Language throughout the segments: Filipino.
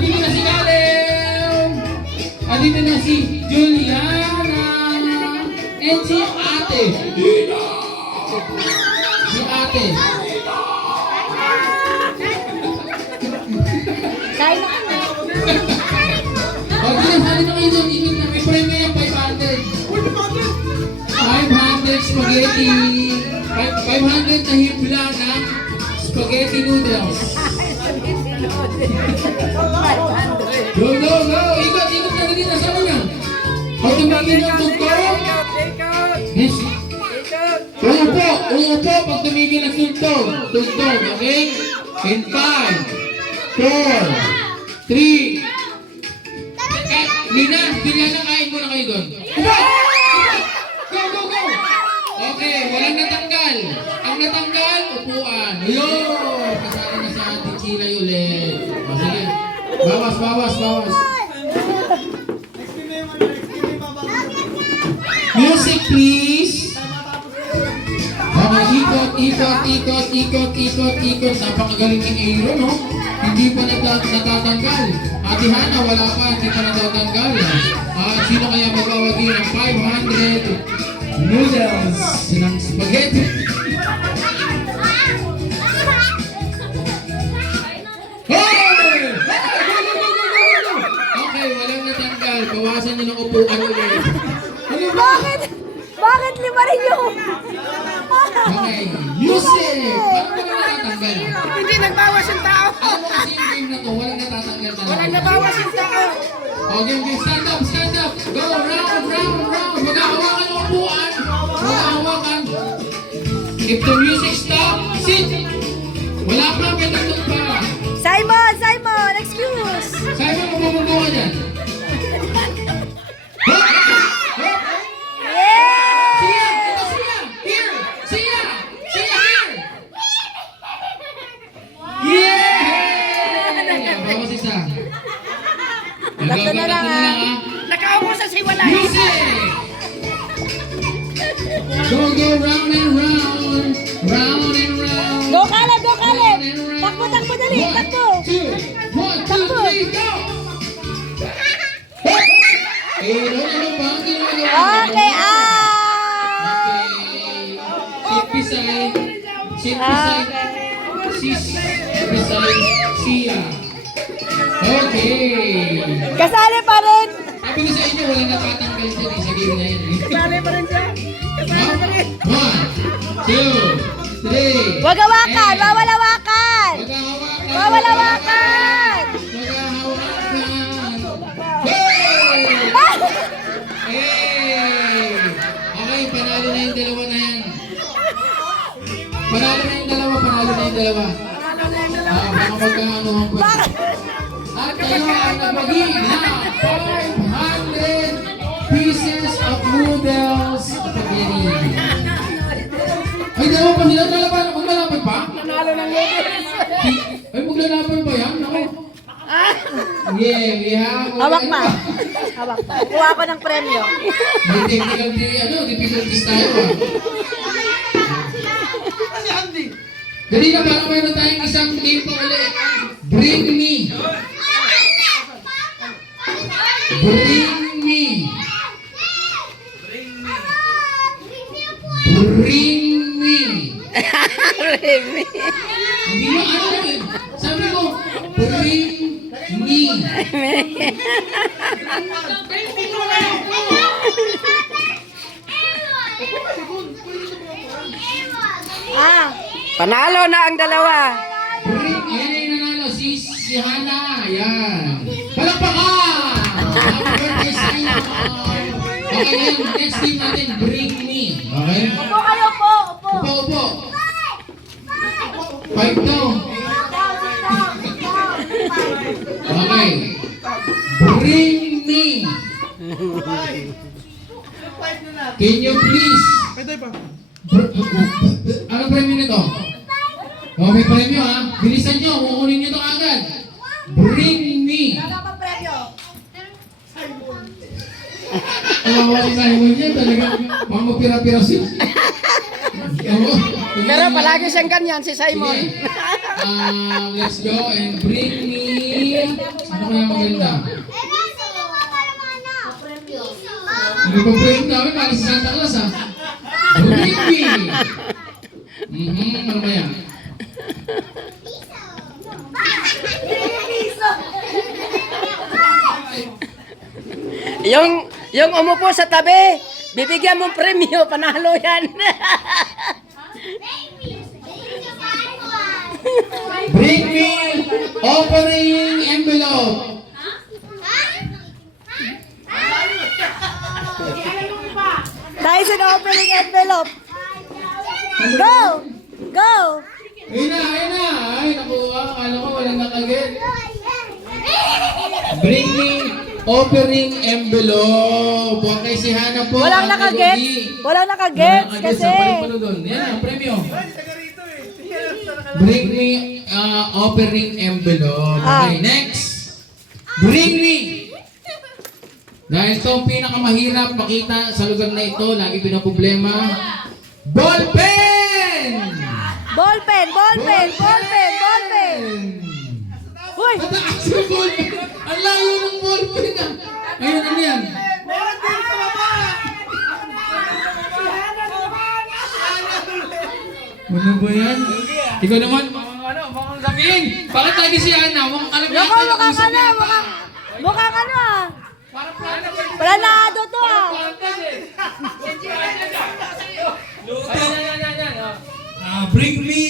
Andito na si Kalem! Andito na si Juliana! And si Ate! Dina! Si Ate! Kain na kami. O, bilis, halin na kayo doon. Ikot na. May premyo yan, 500. 500 spaghetti. 500 na hibla ng spaghetti noodles. Go, go, go! Ikot, ikot na dito. Sama na. Pag tumigil ng tugtog. Yes. Uupo, uupo. Pag tumigil ng tugtog. Tugtog, okay? In 5, 4, 3. Lina, Juliana, kain muna kayo doon. Upo! Go, go, go! Okay, walang natanggal. Ang natanggal, upuan. Ayun! Kasama na sa ating kilay ulit. O, sige. Bawas, bawas, bawas. Music, please. Okay, ikot, ikot, ikot, ikot, ikot, ikot. Napakagaling ni Aaron, no? Hindi pa natatanggal. Ate Hana, wala pa, hindi pa natatanggal. Sino kaya magwawagi ng 500 noodles ng spaghetti? Hey! Okay, walang natanggal. Bawasan nyo ng upuan ulit. Bakit? Bakit lima rin yung... Okay, music! Paano ba natatanggal? Hindi nagbawas yung tao. Alam mo kasi yung game na to, walang natatanggal talaga. Walang nabawas yung tao. Okay, okay, stand up, stand up. Go, round, round, round. Maghahawakan yung upuan. Maghahawakan. If the music stop, sit. Wala pa, may nandun pa. Simon! Simon! Excuse! Saan mo mabubundo ka dyan? Yeah! Siya! Ito siya! Here! Siya! Siya here! Yeah! Bawas isa. Tatlo na lang, ha? Nakaupo sa siwalay. Music! Go, go, round and round. Round and round. Go, Caleb! Go, Caleb! Takbo, takbo, dali! Takbo! 1, 2, 3, go! Ano ba ang ginagawa? Okay, Okay. Sipisay. Sipisay. Sipisay. Siya. Okay. Kasali pa rin! Sabi ko sa inyo, walang natatanggal dyan eh. Sa game na yan eh. Kasali pa rin siya. Kasali pa rin. 1, 2, 3. Huwag hawakan! Bawal hawakan! Maghahawakan. Bawal hawakan! Maghahawakan. Hey! Hey! Okay, panalo na yung dalawa na yan. Panalo na yung dalawa, panalo na yung dalawa. Baka magkakanuhan po. At kayo ay nabagi na 500 pieces of noodles spaghetti. Ay, dalawa pa sila. Lalaban. Maglalaban pa? Nanalo ng noodles. Ay, maglalaban pa yan? Ako. Yeah, we have... Hawak pa! Hawak pa. Kuha ko ng premyo. May difficulties tayo ah. Dali na, baka mayroon tayong isang game pa ulit. Bring me. Bring me. Bring me. Hindi mo ano eh. Sabi ko, bring me. Panalo na ang dalawa. Bring, ayan ay nanalo, si Hana. Ayan. Palakpakan! Happy birthday sa inyo. Okay, ngayon, next team natin, bring me. Okay? Upo kayo po! Upo! Upo, upo. 5 daw. Okay. Bring me. Can you please? Anong premyo nito? Oh, may premyo ha. Bilisan nyo, kukunin nyo ito agad. Bring me. Ano pa premyo? Kawawa si Simon niya, talaga. Mga mapira-pira siya. Pero palagi siyang ganyan si Simon. Sige. Let's go and bring me Ano kaya maganda? Nagpa-frame namin para sa Santa Claus ha. Ruby! Ano kaya? Yung umupo sa tabi, bibigyan mong premyo, panalo yan. Bring me opening envelope. Tyson opening envelope. Go! Go! Ayun na, ayun na. Ay, nakuha. Akala ko walang nakagit. Bring me opening envelope. Huwag kay si Hana po. Walang Ate nakagets. Ruby. Walang nakagets Walang kasi. Balik mo na doon. Yan ang premyo. Bring me opening envelope. Okay, next. Bring me. Dahil ito ang pinakamahirap makita sa lugar na ito, lagi pinaproblema. Ballpen! Ballpen, ballpen, ballpen, ballpen. Uy! Mataas yung ballpen! Ang layo ng ballpen ah! Ayun, ano yan? Ano ba yan? Ikaw naman, mukhang sabihin. Bakit lagi si Ana? Mukhang alam Loko, mukhang ano, mukhang ano ah. Wala na ado to ah. Bring me!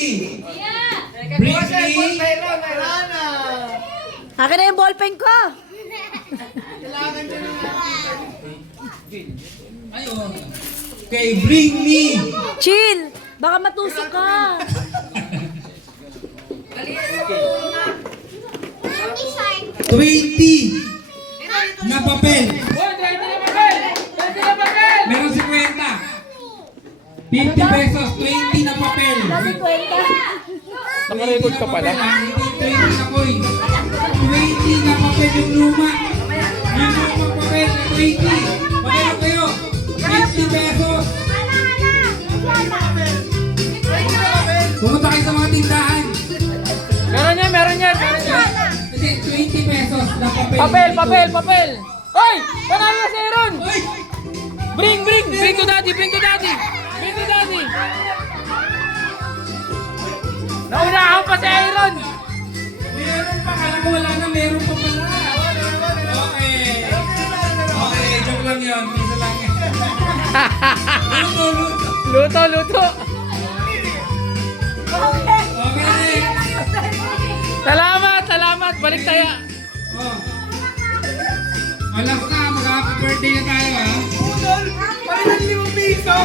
Bring me! Akin na yung ballpen ko. Okay, bring me! Chill. Baka matusok ka. Na papel. Meron 50. 50 pesos, 20 na papel. Kasi kwenta. Nakarecord ka pala? Hindi 20 na coin. 20 na papel yung luma. Yung lumang papel na 20. Magkano kayo? 50 pesos. Pumunta kayo sa mga tindahan. Meron yan. Kasi 20 pesos na papel. Papel. Hoy! Panalo na si Aaron! Ay! Bring to daddy. Naunahan pa si Aaron! Meron pa, kala ko wala na, meron pa pala. Okay, joke lang yun, piso lang yan. Luto. Okay, Salamat. Balik tayo. oh. Alas na, mag-happy birthday na tayo ha.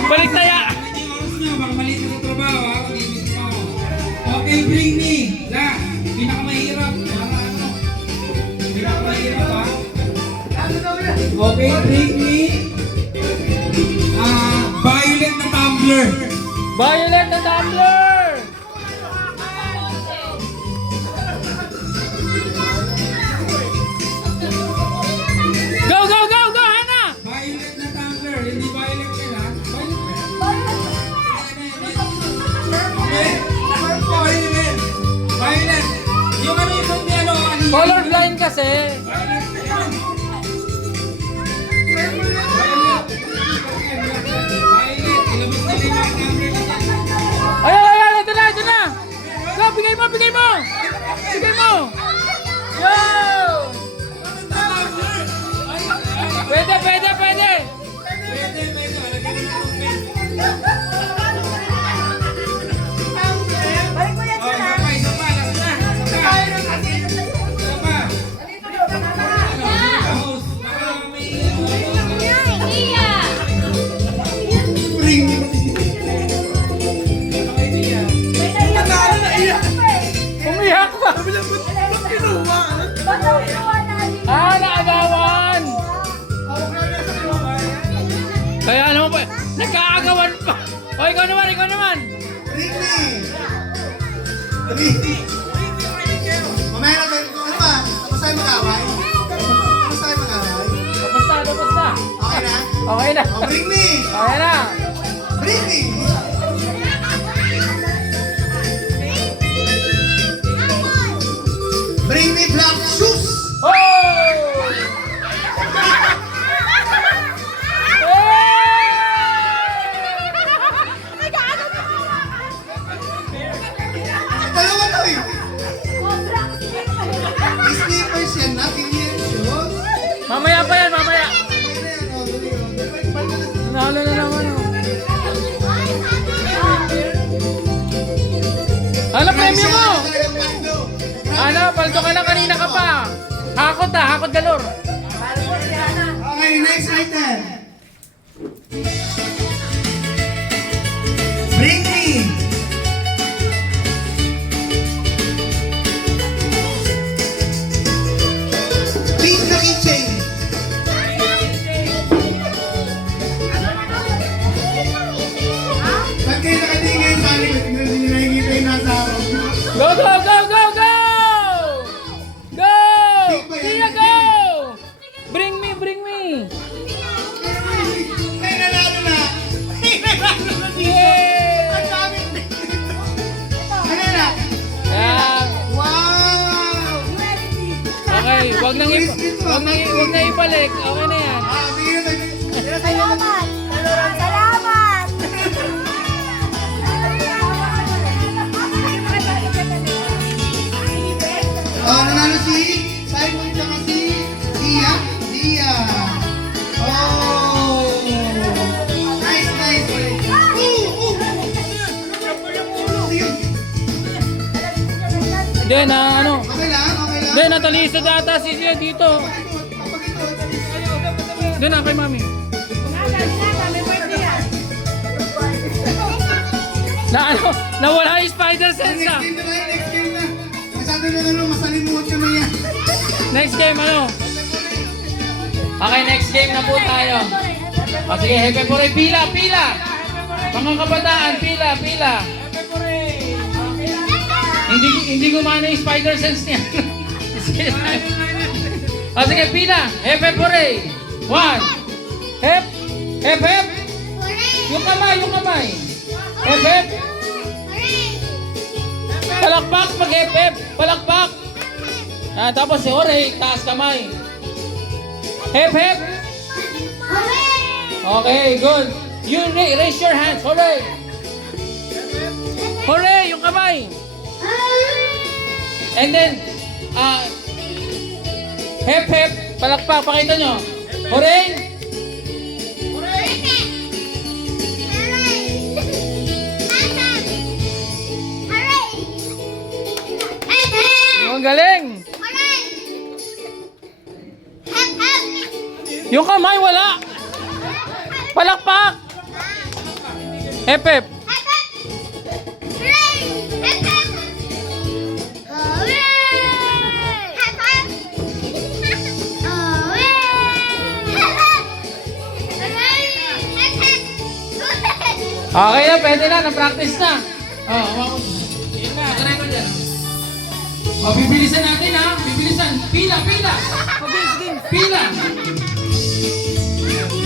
Balik tayo. Hindi yung oras nyo, baka maliit na sa trabaho ha, mag-ibig pa ako. Okay, bring me. La, pinakamahirap. Pinakamahirap ha. Okay, bring me. Violet na tumbler. Violet na tumbler! Go, Hana! Violet na tumbler, hindi violet yan ha. Violet. Yung ano yung sabi ano? Colorblind kasi. Ay, ito na. Go, bigay mo. Yo! Pwede. Balik mo yan sila. Umiyak pa. Naagawan. Kaya ano pa, nagkaagawan pa. O, ikaw naman. Mamaya na ba? Ano ba? Tapos tayo mag-away? Tapos na. Okay na? Okay na. Oh, bring me! Okay na. Bring me! Bring me black shoes! premyo mo. Ano, paldo ka lang, kanina ka pa. Hakot hakot galor. Okay, next item. Bring me. Pizza kitchen. Ba't kayo nakatingin sa akin? Hindi nyo nakikita yung nasa harap. Go, go, go, go, go! Go! Tia, go! Bring me, bring me! May nanalo na. May nanalo na dito. Yay! Ang daming ano na? Yan. Wow! Okay, wag na ibalik. Okay na yan. Ah, sige na tayo. Salamat! Salamat! Oh, nanalo si Simon tsaka si Dia. Dia. Oh! Nice, nice. Sige. Hindi, na ano. Okay lang, okay lang. Hindi, natalisto data si Tia dito. Kapag ito, Doon na kay mami. Na ano, nawala yung spider sense next ah. game na tayo, next game na. Masyado na ano, masalimuot ko na yan. Next game ano? Okay, next game na po tayo. O sige, hepe pore, pila, pila. Mga kabataan, pila, pila. Hindi gumana yung spider sense niya. O sige, pila, hepe pore. 1. Hep, hep, hep. Yung kamay, yung kamay. Hep, hep. Palakpak, pag hep, hep. Palakpak. Ah, tapos si Ore, taas kamay. Hep, hep. Okay, good. You raise your hands. Hooray! Hooray! Yung kamay. And then, hep, hep. Palakpak, pakita nyo. Hooray! Ang galing! Yung kamay, wala! Palakpak! Hep, hep. Okay na, pwede na. Na-practice na. Yun na, kanay ko dyan. O, bibilisan natin ha. Bibilisan. Pila, pila. Pila.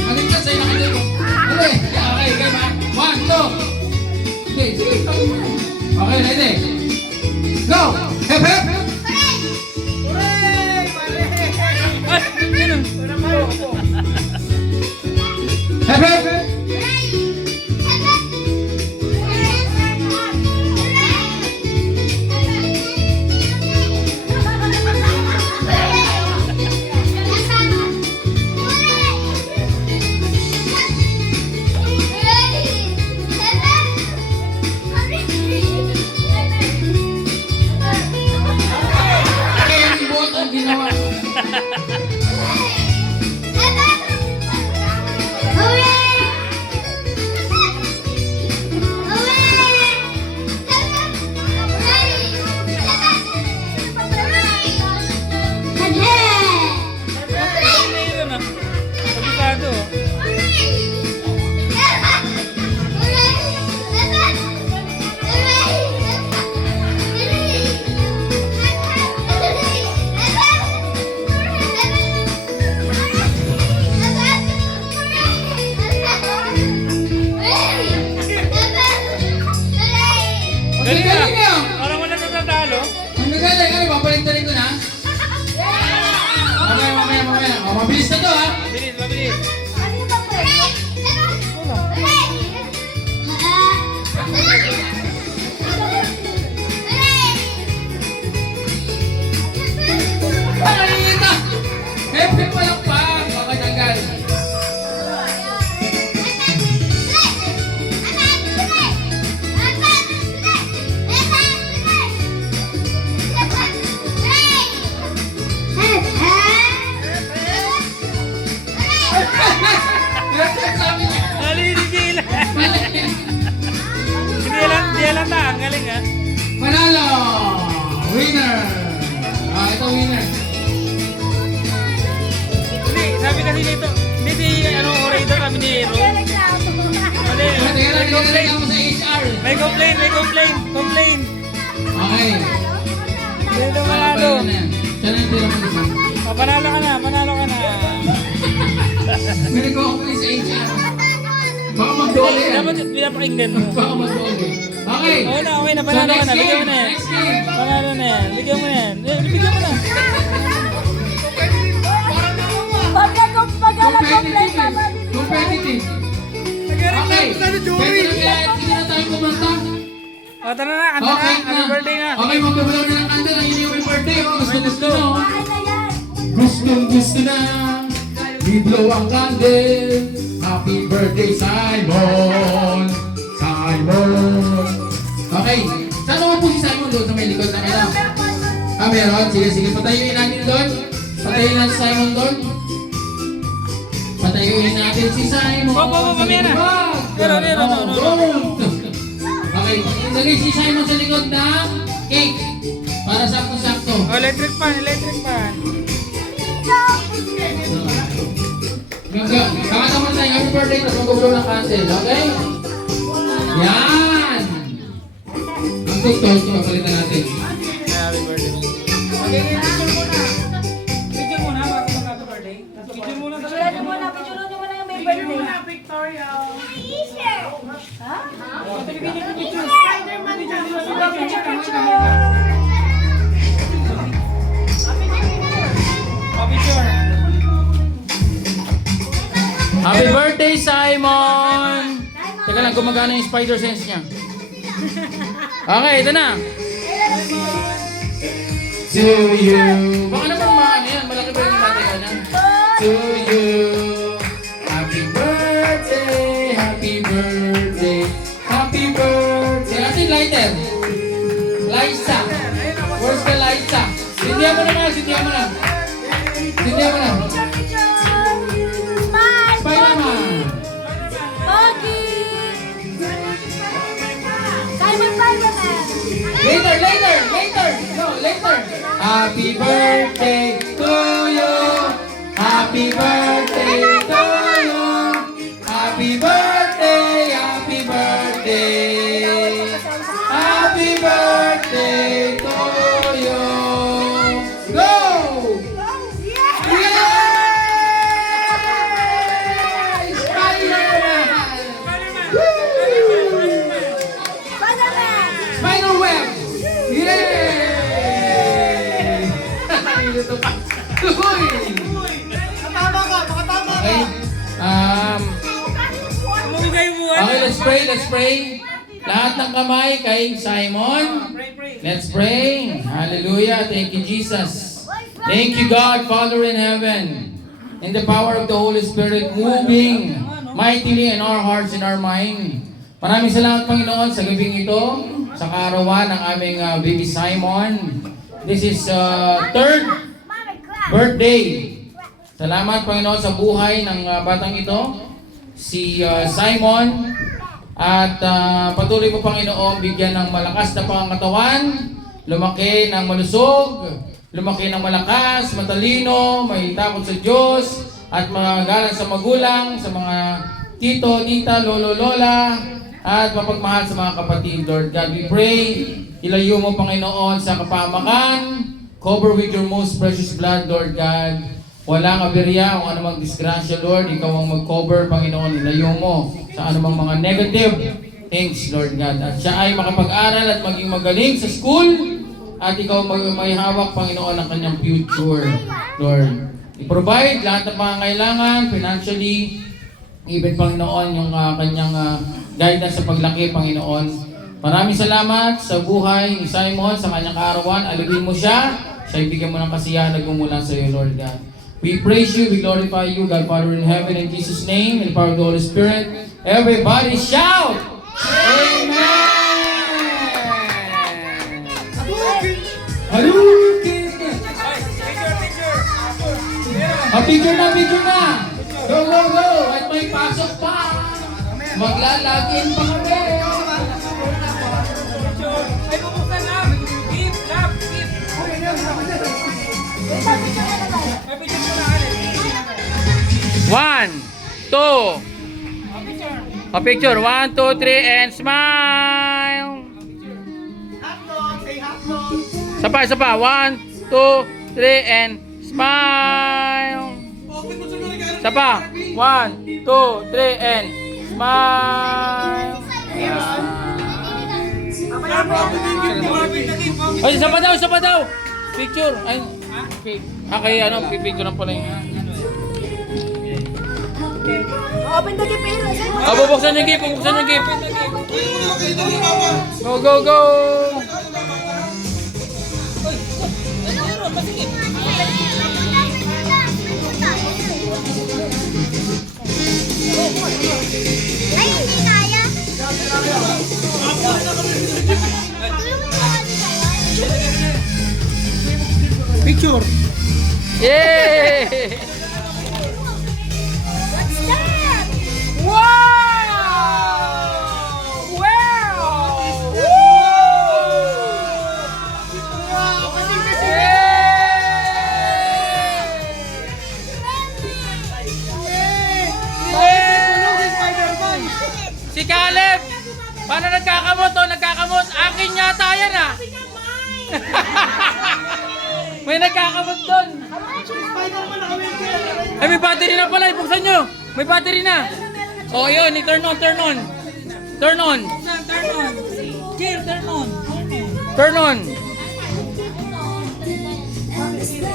Maligtas sa'yo na kayo. Hindi. Okay, game ha. 1, 2. Hindi, sige. Okay, ready. Go! Hep, hep! Hep, hep! Kaya yung buot ang ginawa. Ang galing niyo! Parang wala natatalo. Ang galing. Ano, papalintarin ko na? Mamaya. O, mabilis na to ha. Mabilis, mabilis. Pakalita! Hep, hep, palakpak. Okay, tanggal. nagreklamo sa HR. May complain, may complain. Complain. Okay. Dito Panalo na yan. Siya na yung tira mo isa. Panalo ka na, panalo ka na. May nagko-complain sa HR. Baka mag-dole yan. Dapat pinapakinggan mo. Baka mag-dole. Okay. Okay na, panalo ka na. Bigyan mo na yan. Next game. Panalo na yan. Bigyan mo na yan. Bigyan mo na. Pagka-complain ka ba? Competitive. Okay. Pwede na kaya hindi na tayo kumanta. O, tara na. Kanta na. Okay Happy birthday na. Okay, magbabalaw na ng kanta na yun yung birthday. Oh, gusto na. Oh. Gusto na. I-blow ang candle. Happy birthday, Simon. Simon. Okay. Saan mo po si Simon doon sa may likod na kailang? Meron. Sige. Patayuin natin doon. Patayuin natin si Simon doon. Patayuin natin si Simon. Mamaya na. Pero, no. Okay. Lagay si Simon sa likod ng cake. Para sakto-sakto. O, electric fan, electric fan. Kakanta mo tayo. Happy birthday. Tapos mag-blow ng candle. Okay? Yan! Ang TikTok, papalitan natin. Happy birthday. Okay, picture muna. Picture muna bago mag-happy birthday. Picture muna sa Picture mo na yung may birthday. Ha? picture. Happy birthday, Simon! Teka lang, gumagana yung spider sense niya. Okay, ito na. To you. Baka naman mga ano yan. Malaki ba yung mati ka na? To you. Happy birthday. Happy birthday. Happy birthday. Kasi lighter. Liza. Where's the Liza? Sindihan mo na. Sindihan mo na. Smile! Spider-Man. Pogi! Simon Spider-Man! Later. No, later. Happy birthday to you. Happy birthday to you. Happy birthday. Happy birthday. Happy birthday to you. Go! Yay! Spider-Man! Woo! Spider-Man! Spiderweb! Yay! Ito pa. Uy! Okay. Okay, let's pray. Lahat ng kamay kay Simon. Let's pray. Hallelujah. Thank you, Jesus. Thank you, God, Father in heaven. In the power of the Holy Spirit moving mightily in our hearts and our mind. Maraming salamat, Panginoon, sa gabing ito, sa kaarawan ng aming baby Simon. This is third birthday. Salamat, Panginoon, sa buhay ng batang ito, si Simon. At patuloy mo, Panginoon, bigyan ng malakas na pangangatawan, lumaki ng malusog, lumaki ng malakas, matalino, may takot sa Diyos, at magalang sa magulang, sa mga tito, tita, lolo, lola, at mapagmahal sa mga kapatid, Lord God. We pray, ilayo mo, Panginoon, sa kapahamakan, cover with your most precious blood, Lord God. Walang aberya o anumang disgrasya, Lord. Ikaw ang mag-cover, Panginoon. Ilayo mo sa anumang mga negative things, Lord God. At siya ay makapag-aral at maging magaling sa school. At ikaw may hawak, Panginoon, ng kanyang future, Lord. I-provide lahat ng pangangailangan, financially, even, Panginoon, yung kanyang guidance sa paglaki, Panginoon. Maraming salamat sa buhay ni Simon, sa kanyang kaarawan. Alugin mo siya. Siya ibigyan mo ng kasiyahan na gumula sa iyo, Lord God. We praise you, we glorify you, God Father in heaven, in Jesus' name, in the power of the Holy Spirit. Everybody shout! Amen! Halukin! Picture na! Go! At may pasok pa! Maglalagin pa kami! Ay, bubuksan na! Keep, clap, keep! May picture muna, Alex. 1, 2, O, picture. 1, 2, 3, and smile. Isa pa. 1, 2, 3, and smile. Isa pa. 1, 2, 3, and smile. Ay, isa pa daw. Picture. Ay, okay. Okay, ano, picture na pala yun. Open the gift, Oh, bubuksan yung gift. Go. Ay, hindi kaya. Picture. Yay! What's that? Si Caleb! Paano nagkakamot o? Nagkakamot? Akin yata yan ah! May nagkakamot doon! Ay, may battery na pala! Ibuksan nyo! May battery na! O, yun! Turn on! Turn on. Here, turn on. Turn on!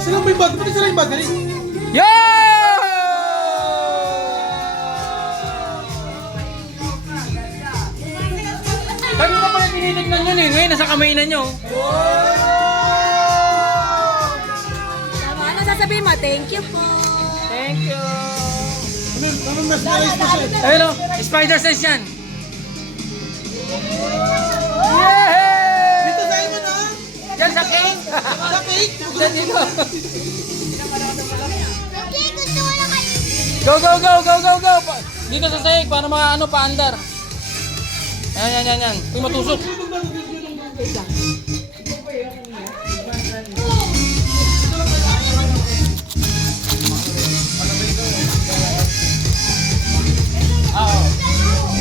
Sila may battery? Pati sila yung battery? Yo! Kanina pala tinitignan yun eh. Ngayon nasa kamay na nyo. Tama, ano sasabihin mo? Thank you po. Thank you. Anong mesmerize mo siya? Ayun o, spider sense yan. Yay! Dito sa inyo na! Yan sa cake. Sa cake! Yan dito. Okay, gusto ko na kayo. Go. Dito sa sahig para mga paandar. Yan. Uy, matusok.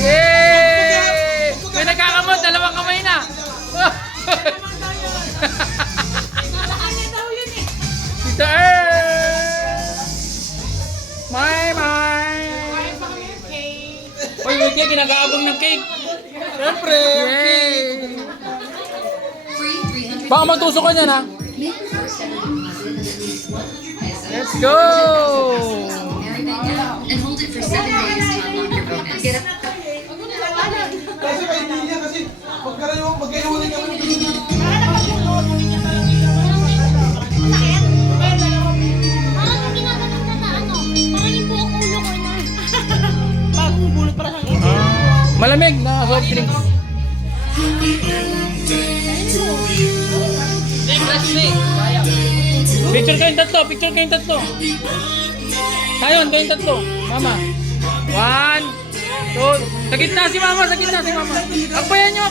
Yay! May nagkakamot, dalawang kamay na. Tito My. Uy, may cake, kinakaabang ng cake. Siyempre! Yay! Baka matusok ka niyan ha. Let's go! And hold it for 7 days to unlock your bonus. Get up. Kasi kay Lilia kasi magkaiwalay kami. Parang yung ginaganon na ano, parang yung buong ulo ko na. Bagong bulot para sa Malamig na soft drinks. Picture kayong tatlo. Tayon, kayong tatlo. Mama. 1, 2. Sa gitna si mama. Akbayan nyo.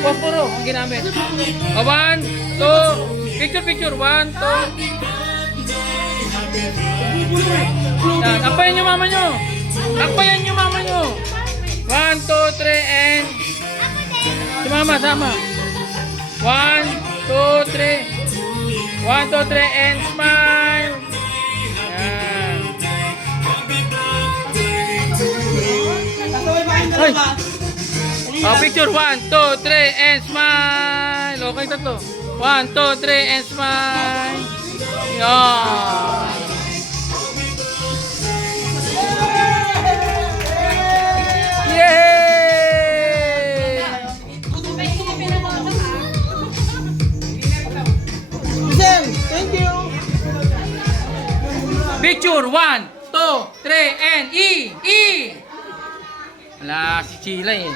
Posporo ang ginamit. 1, 2. Picture. 1, 2. Yan. Akbayan nyo mama nyo. 1, 2, 3, and si mama, sama. 1, 2, 3. 1, 2, 3, and smile. Yan. Ay. Picture. 1, 2, 3, and smile. Okay, tatlo. 1, 2, 3, and smile. Yan. Yay! Giselle, thank you! Picture. 1, 2, 3, and E! Wala si Sheila eh.